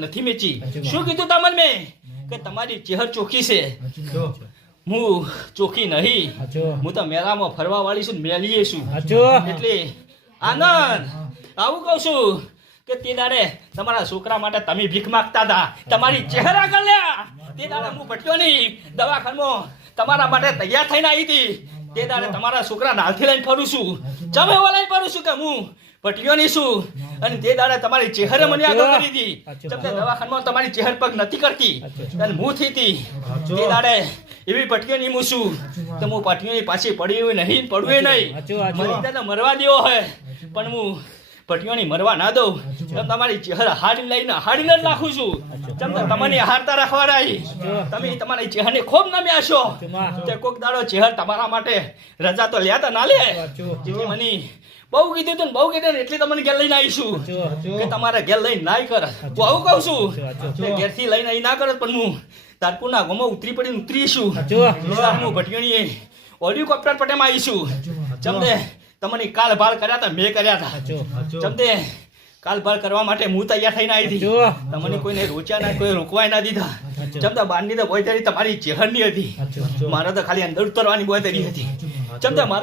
નથી મેચી. શું કીધું તમને મેં? કે તમારી ચહેર ચોખ્ખી છે. હું ચોખ્ખી નહીં. હું તો મેળામાં ફરવા વાળી છું મેલીએ છું. એટલે આનંદ. આવું કહું છું કે તે દાડે તમારા છોકરા માટે તમે ભીખ માંગતા હતા. તમારી ચહેરા લ્યા. તે દાડે હું ભટક્યો નહીં. દવાખાનમાં તમારા માટે તૈયાર થઈને આવી હતી. તે દાડે તમારા છોકરા નાલથી લઈને ફરું છું. ચમે લઈને ફરું છું કે હું? ભટક્યો નહીં છું. અને તે દાડે તમારી ચહેરે મને આગળ કરી હતી તમને દવાખાનમાં તમારી ચહેર પગ નથી કરતી. અને હું થી હતી તે દાડે એવી ભટક્યો નહીં હું છું તો હું પટલીઓની પાછી પડી નહીં પડવું નહીં. મરી જાય મરવા દેવો હોય. પણ હું ભટકીઓની મરવા ના દઉં. તો તમારી ચહેરા હાડી લઈને હાડીને જ નાખું છું. તમને તમને હારતા રાખવા રહી તમે તમારી ચહેરને ખૂબ નમ્યા છો. તે કોક દાડો ચહેર તમારા માટે રજા તો લ્યા તો ના લે. મને બહુ કીધું તું બહુ કીધું ને એટલે તમને ઘેર લઈને આવીશું. કે તમારે ઘેર લઈને નાય કર. હું આવું કહું છું. ઘેર ઘેરથી લઈને અહીં ના કરત પણ હું તારપુરના ગોમાં ઉતરી પડીને ઉતરીશું. હું ભટકીઓની ઓડિયો કોપ્ટર પટેમાં આવીશું. ચમદે તમને કાલ ભાળ કર્યા હતા મેં કર્યા હતા ચમદે કાલ ભાળ કરવા માટે હું તૈયાર થઈને આવી હતી. તમને કોઈને રોચ્યા ના કોઈ રોકવાય ના દીધા. ચમદા બારની તો બોયતરી તમારી ચેહરની હતી. મારે તો ખાલી અંદર ઉતરવાની બોયતરી હતી. ચમદા મારે